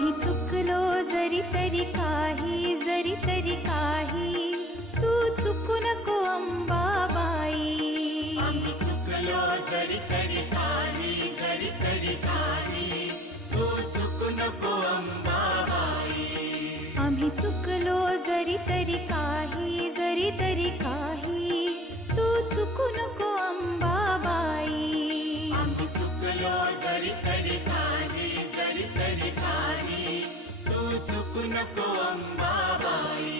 आम्ही चुकलो जरी तरी काही, जरी तरी काही, तू चुकू नको अंबाबाई. आम्ही चुकलो जरी तरी काही, जरी तरी काही, तू चुकू नको अंबाबाई. आम्ही चुकलो जरी तरी काही, जरी तरी काही, तू चुकू नको अंबाबाई. आम्ही चुकलो जरी तरी काही, जरी तरी काही, तू चुकू नको अंबाबाई.